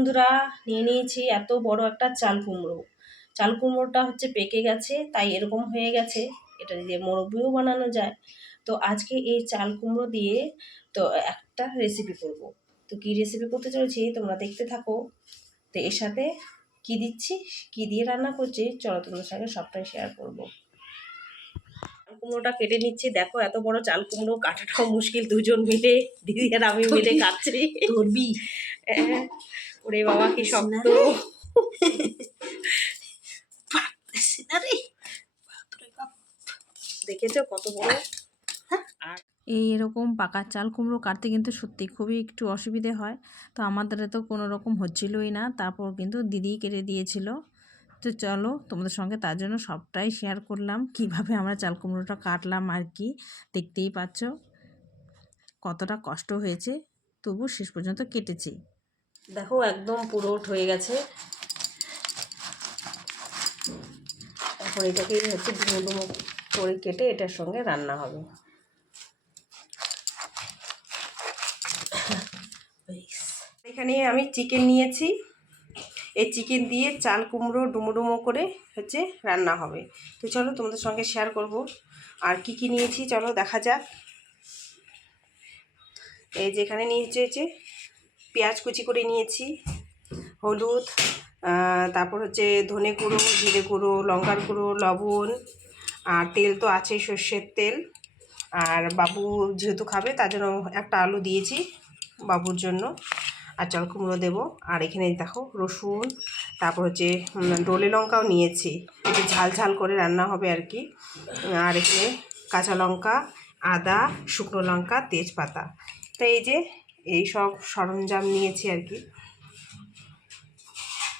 বন্ধুরা নিয়ে নিয়েছি এত বড় একটা চাল কুমড়ো। চাল কুমড়োটা হচ্ছে পেকে গেছে তাই এরকম হয়ে গেছে। এটা দিয়ে মোরব্বিও বানানো যায়। তো আজকে এই চাল কুমড়ো দিয়ে তো একটা রেসিপি করব। তো কি রেসিপি করতে চলেছি তোমরা দেখতে থাকো। তো এর সাথে কি দিচ্ছি কি দিয়ে রান্না করছি চলো তোমার সঙ্গে সবটাই শেয়ার করব। চাল কুমড়োটা কেটে নিচ্ছি। দেখো এত বড় চাল কুমড়ো কাটাটাও মুশকিল দুজন মিলে দিদি আর আমি মিলে কাটছি। ধরবি। হ্যাঁ। ওরে বাবা কি শক্ত। দেখেছ কত বড়? এই এরকম পাকা চাল কুমড়ো কাটতে কিন্তু সত্যি খুবই একটু অসুবিধে হয়। তো আমাদের তো কোনো রকম হচ্ছিলই না তারপর কিন্তু দিদি কেটে দিয়েছিল। তো চলো তোমাদের সঙ্গে তার জন্য সবটাই শেয়ার করলাম কীভাবে আমরা চাল কুমড়োটা কাটলাম আর কি দেখতেই পাচ্ছ। কতটা কষ্ট হয়েছে তবু শেষ পর্যন্ত কেটেছি। দেখো, একদম পুরোট হয়ে গেছে। এখন এটাকে হচ্ছে ডুমো ডুমো করে কেটে এটার সঙ্গে রান্না হবে। এখানে আমি চিকেন নিয়েছি। এই চিকেন দিয়ে চাল কুমড়ো ডুমো ডুমো করে হচ্ছে রান্না হবে। তো চলো তোমাদের সঙ্গে শেয়ার করব। আর কি কি নিয়েছি চলো দেখা যাক। এই যেখানে নিয়েছি পেঁয়াজ কুচি করে নিয়েছি, হলুদ তারপর হচ্ছে ধনে গুঁড়ো, জিরে গুঁড়ো, লঙ্কার গুঁড়ো, লবণ, আর তেল তো আছেই সর্ষের তেল। আর বাবু যেহেতু খাবে তার জন্য একটা আলু দিয়েছি বাবুর জন্য। আর চাল কুমড়ো দেবো। আর এখানে দেখো রসুন, তারপর হচ্ছে ডোলে লঙ্কাও নিয়েছি। একটু ঝাল ঝাল করে রান্না হবে আর কি। আর এখানে কাঁচা লঙ্কা, আদা, শুকনো লঙ্কা, তেজপাতা। তো এই যে এই সব সরঞ্জাম নিয়েছি আর কি।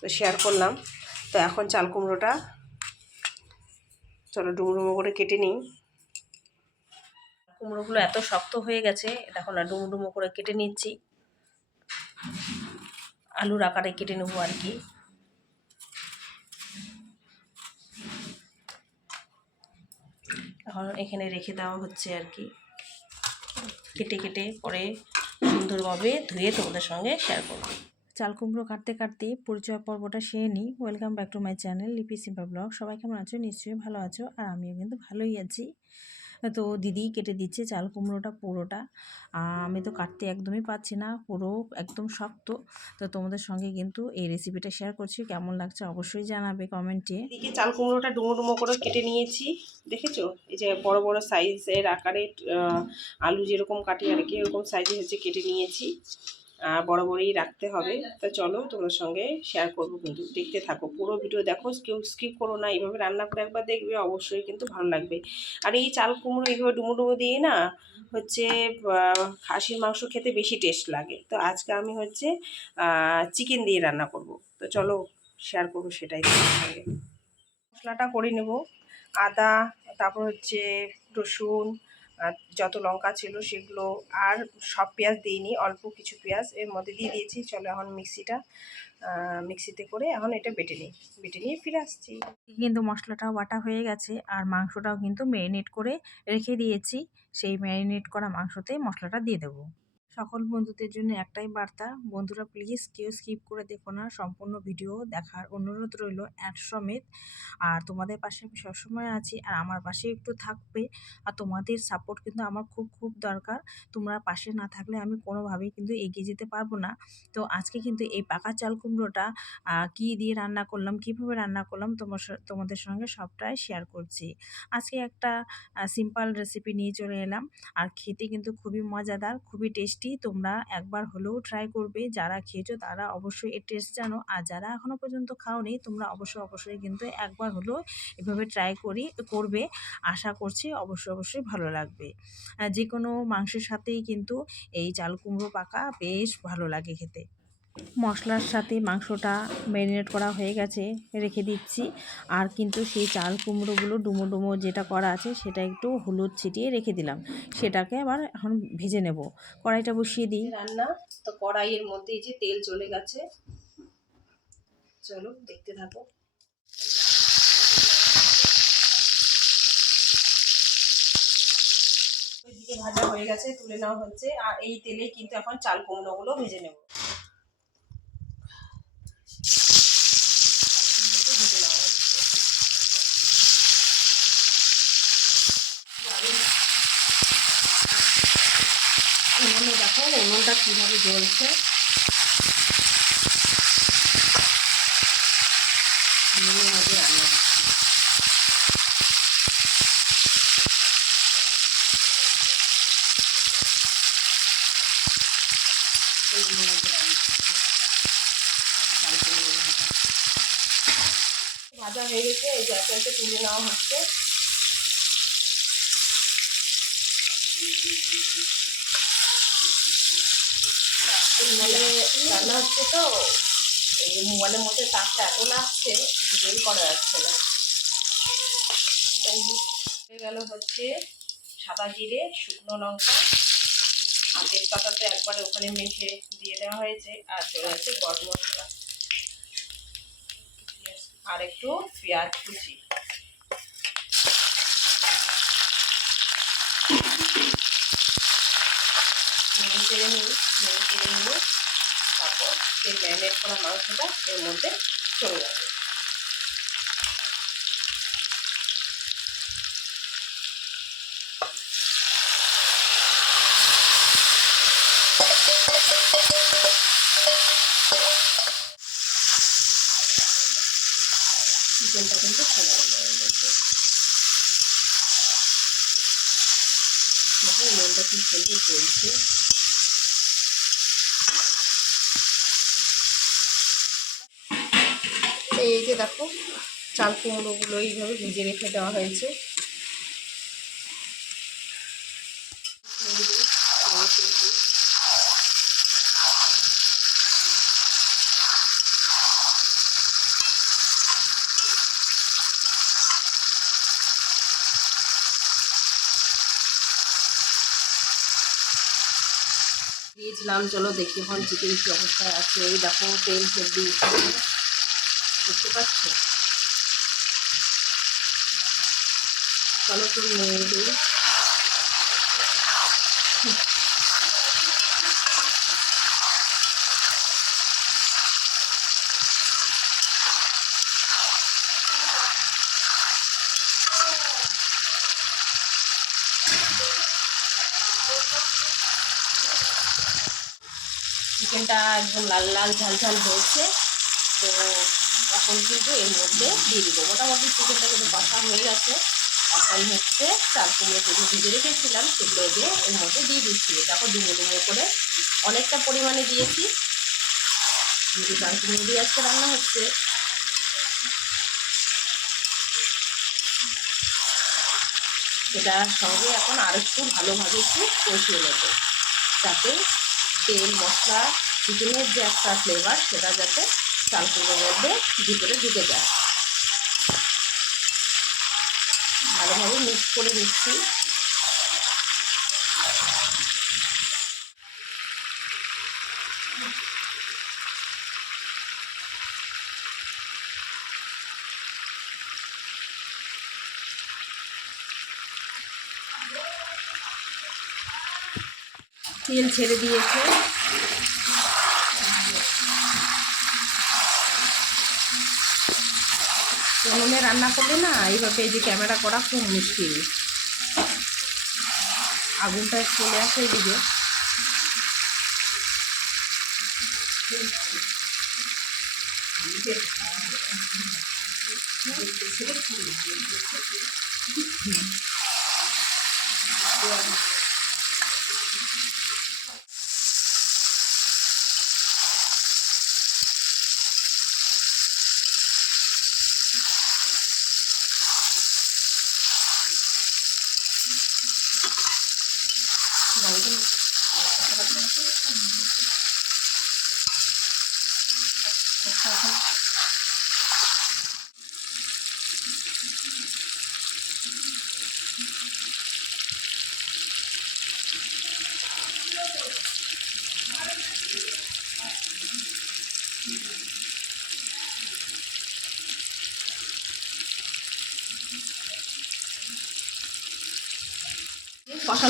তো শেয়ার করলাম। তো এখন চাল কুমড়োটা চলো ডুমো ডুমো করে কেটে নিই। কুমড়োগুলো এত শক্ত হয়ে গেছে, দেখো না, ডুমো ডুমো করে কেটে নিচ্ছি। আলুর আকারে কেটে নেব আর কি। এখন এখানে রেখে দেওয়া হচ্ছে আর কি। কেটে কেটে পরে সুন্দরভাবে ধুয়ে তোমাদের সঙ্গে শেয়ার করব। চাল কুমড়ো কাটতে কাটতে পরিচয় পর্বটা সেরে নিই। Welcome back to my channel Lipi সিম্পা blog সবাই কেমন আছো? নিশ্চয়ই ভালো আছো আর আমিও কিন্তু ভালোই আছি। তো দিদি কেটে দিচ্ছে চাল কুমড়োটা পুরোটা আমি তো কাটতে একদমই পাচ্ছি না পুরো একদম শক্ত। তো তোমাদের সঙ্গে কিন্তু এই রেসিপিটা শেয়ার করছি। কেমন লাগছে অবশ্যই জানাবে কমেন্টে। এদিকে চাল কুমড়োটা ডুমো ডুমো করে কেটে নিয়েছি। দেখেছ? এই যে বড় বড় সাইজের আকারে আলু যেরকম কাটি, আর কি এরকম সাইজে হচ্ছে কেটে নিয়েছি। আর বড় বড়ই রাখতে হবে। তো চলো তোমার সঙ্গে শেয়ার করব কিন্তু। দেখতে থাকো। পুরো ভিডিও দেখো, কেউ স্কিপ করো না। এইভাবে রান্না করে একবার দেখবে, অবশ্যই কিন্তু ভালো লাগবে। আর এই চাল কুমড়ো এইভাবে ডুমো ডুমো দিয়ে না, হচ্ছে খাসির মাংস খেতে বেশি টেস্ট লাগে। তো আজকে আমি হচ্ছে চিকেন দিয়ে রান্না করব। তো চলো শেয়ার করব সেটাই মশলাটা করে নেব। আদা, তারপর হচ্ছে রসুন যত লঙ্কা ছিল সেগুলো আর সব পেঁয়াজ দিইনি, অল্প কিছু পেঁয়াজ এর মধ্যে দিয়ে দিয়েছি। চলো এখন মিক্সিটা মিক্সিতে করে এখন এটা বেটে নিই, বেটে নিয়ে ফিরে আসছি। কিন্তু মশলাটাও বাটা হয়ে গেছে আর মাংসটাও কিন্তু ম্যারিনেট করে রেখে দিয়েছি। সেই ম্যারিনেট করা মাংসতে মশলাটা দিয়ে দেবো। সকল বন্ধুদের জন্য একটাই বার্তা। বন্ধুরা প্লিজ কেউ স্কিপ করে দেখো না। সম্পূর্ণ ভিডিও দেখার অনুরোধ রইল অ্যাড সমেত আর তোমাদের পাশে আমি সবসময় আছি আর আমার পাশে একটু থাকবে। আর তোমাদের সাপোর্ট কিন্তু আমার খুব খুব দরকার। তোমরা পাশে না থাকলে আমি কোনোভাবেই কিন্তু এগিয়ে যেতে পারব না। তো আজকে কিন্তু এই পাকা চাল কুমড়োটা কী দিয়ে রান্না করলাম, কীভাবে রান্না করলাম, তোমার তোমাদের সঙ্গে সবটাই শেয়ার করছি। আজকে একটা সিম্পল রেসিপি নিয়ে চলে এলাম। আর খেতে কিন্তু খুবই মজাদার, খুবই টেস্টি তোমরা একবার হলেও ট্রাই করবে। যারা খেয়েছো তারা অবশ্যই এর টেস্ট জানো। আর যারা এখনও পর্যন্ত খাওনি, তোমরা অবশ্যই অবশ্যই কিন্তু একবার হলেও এভাবে ট্রাই করি, করবে। আশা করছি অবশ্যই অবশ্যই ভালো লাগবে। যে কোনো মাংসের সাথেই কিন্তু এই চাল কুমড়ো পাকা বেশ ভালো লাগে খেতে। মশলার সাথে মাংসটা ম্যারিনেট করা হয়ে গেছে, রেখে দিচ্ছি। আর কিন্তু সেই চাল কুমড়োগুলো ডুমো ডুমো যেটা করা আছে, সেটা একটু হলুদ ছিটিয়ে রেখে দিলাম। সেটাকে আবার এখন ভেজে নেব। কড়াইটা বসিয়ে দিই। রান্না, তো কড়াইয়ের মধ্যে যে তেল চলে গেছে। চলো, দেখতে থাকো। ভাজা হয়ে গেছে, তুলে নেওয়া হচ্ছে। আর এই তেলে কিন্তু এখন চাল কুমড়োগুলো ভেজে নেব ভেজে নেওয়া হচ্ছে উনুনে দেখো উনুনটা কীভাবে জ্বলছে। রান্না ভাজা। হয়ে গেছে এই একে তুলে নেওয়া হচ্ছে। মোবাইলে রান্না হচ্ছে তো, এই মোবাইলের মধ্যে তাপটা এত লাগছে ভিডিওই করা যাচ্ছে না। হয়ে গেল হচ্ছে সাদা জিরে, শুকনো লঙ্কা, আর তেজপাতাতে একবারে ওখানে মেখে দিয়ে দেওয়া হয়েছে, আর চলে যাচ্ছে গরম মশলা। আর একটু পেঁয়াজ কুচি নেড়ে চেড়ে নিই নেড়ে চেড়ে নিয়ে তারপর সেই ম্যারিনেট এর মধ্যে চলে যাবে। কিন্তু চলে গেল এর মনটা কি সুন্দর চলছে এই যে দেখো, চাল কুমড়োগুলো এইভাবে ভিজে রেখে দেওয়া হয়েছে। দিয়েছিলাম চলো দেখি এখন চিকেন কি অবস্থায় আছে। এই দেখো, তেল ফেলবি বুঝতে পারছ চলো নেড়ে দিই চিকেনটা একদম লাল লাল ঝাল ঝাল হয়েছে তো এখন কিন্তু এর মধ্যে দিয়ে দিব। মোটামুটি চিকেনটা কিন্তু কষা হয়ে গেছে। এখন হচ্ছে চাল কুমড়ো যেগুলো ভিজে রেখেছিলাম, সেগুলো দিয়ে এর মধ্যে দিয়ে দিচ্ছি। দেখো ডুমো ডুমো করে অনেকটা পরিমাণে দিয়েছি। কিন্তু চাল কুমড়ো দিয়ে আজকে রান্না হচ্ছে। এটার সঙ্গে এখন আর একটু ভালোভাবে একটু কষিয়ে নেব। যাতে তেল, মশলা, চিকেনের যে একটা ফ্লেভার সেটা যাতে চালকুলোর মধ্যে ভিতরে ঢুকে যায়। ভালোভাবে মিক্স করে নিচ্ছি। তেল ছেড়ে দিয়েছে। উনুনে রান্না করলে না, এইভাবে এই যে ক্যামেরা করা খুব মুশকিল। আগুনটা চলে আসে এদিকে। নারকেল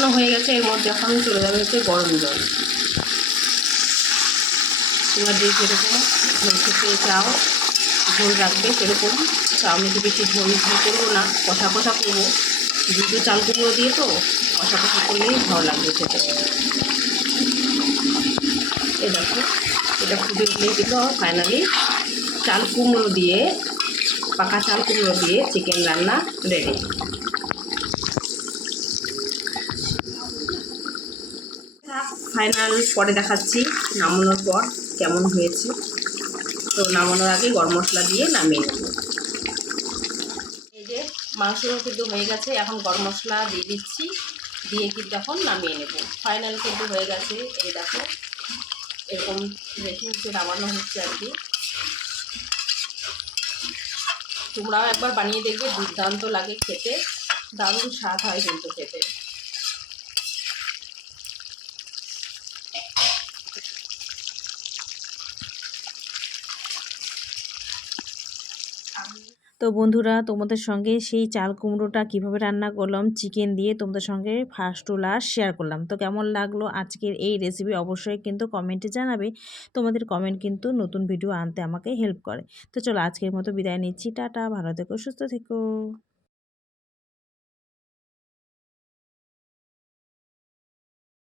কষানো হয়ে গেছে, এর মধ্যে এখন চলে যাবে হচ্ছে গরম জল। এবার দিয়ে যেরকম ঝোল চাও, ঝোল রাখবে সেরকম। তো বেশি ঝোল ঝোল করব না, কষা কষা করব। দুটো চাল কুমড়ো দিয়ে তো কষা কষা করলেই ভালো লাগবে খেতে। এই দেখো, এটা ফুটে উঠলেই কিন্তু ফাইনালি চাল কুমড়ো দিয়ে, পাকা চাল কুমড়ো দিয়ে চিকেন রান্না রেডি ফাইনাল পরে দেখাচ্ছি নামানোর পর কেমন হয়েছে। তো নামানোর আগে গরম মশলা দিয়ে নামিয়ে নেব। এই যে মাংস কিন্তু হয়ে গেছে, এখন গরম মশলা দিয়ে দিচ্ছি, দিয়ে কিন্তু এখন নামিয়ে নেব। ফাইনাল কিন্তু হয়ে গেছে, এই দেখো, এরকম রেখে হচ্ছে নামানো হচ্ছে আর কি। তোমরাও একবার বানিয়ে দেখবে, দুর্দান্ত লাগে খেতে, দারুণ স্বাদ হয় কিন্তু খেতে। তো বন্ধুরা, তোমাদের সঙ্গে সেই চাল কুমড়োটা কীভাবে রান্না করলাম চিকেন দিয়ে তোমাদের সঙ্গে ফার্স্ট টু লাস্ট শেয়ার করলাম। তো কেমন লাগল আজকের এই রেসিপি অবশ্যই কিন্তু কমেন্টে জানাবে। তোমাদের কমেন্ট কিন্তু নতুন ভিডিও আনতে আমাকে হেল্প করে। তো চলো আজকের মতো বিদায় নিচ্ছি, টাটা, ভালো থেকো, সুস্থ থেকো।